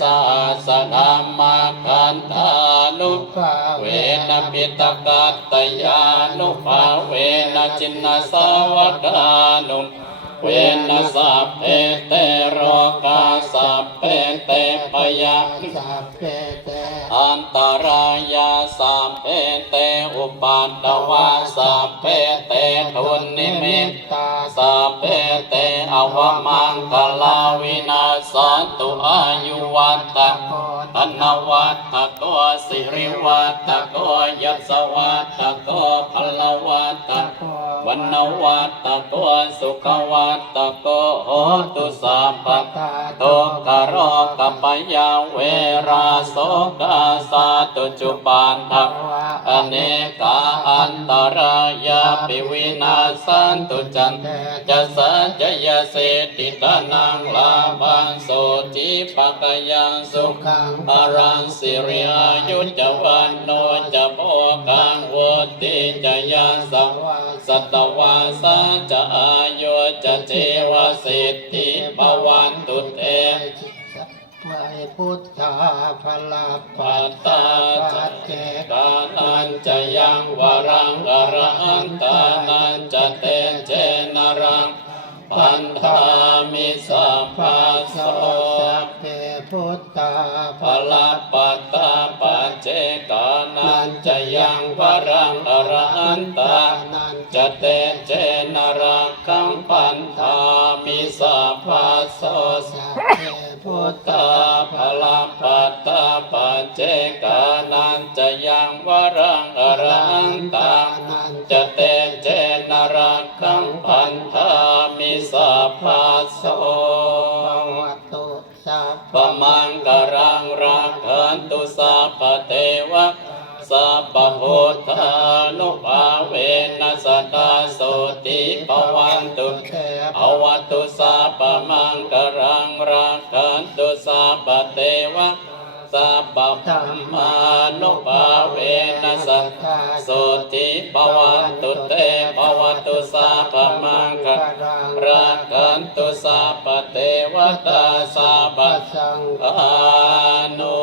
สาสนามาคันธานุภาเวนะปิตกัตตยานุภาเวนะจินนสาวกานุเวนะสัพเพเตโรกาสัพเพเตปยาสัพเพเตอันตรายาสัพเพเตอุปัตตวาสัพเพเตทุนนิมิตตาสัพเพเตอวมังคลาวินาสันตุอายุวัตตะธนวัตตะโกสิริวัตตะโกยัสสวัตตะโกพลวัตตะวันนวัตตะโกสุขวัตตะโกโหตุสัพพะโตกะโรกัปปยาเวราโสกาสาตุจุปันทะอเนกาอันตรายาปิวินาสันตุจันจะสัจจยเสติตานังลาภังโสจิปะกยังสุขังอรังสิริอายุจวันโนจะโภกังวุติจะยังสังสัตวาสาจะอายุจะเทวสิทธิภวันตุเตไวพุทธาภลาปัตตาจัตเจกานันจะยังวรังอรหันตานันจะเตเจนรังปันธามิสัพพะโสสัพเพพุทธาภลาปัตตาปัจเจกานันจะยังวรังอรหันตานันจะเตเจนรังคังปันธามิสัพพะโสสัพเพพุทธาภลาปัตตาปัจเจกานันจะยังวรังอรหันตานันจะเตเจนรังคังปันธามิสัพพะโสวัตตุสัพพมังกรังรักขันตุสัพพเทวะสัพพพุทธานุภาเวนัสตตาโสติปวันตุเตอวัตตุสัพพมังกรังรักขันตุสัพพเทวะสัพพธรรมานุภาเวนัสตตาโสติปวันตุเตปวัตตุสัพพมังกรังขันตุสัพพเทวตาสัพพสังฆานุ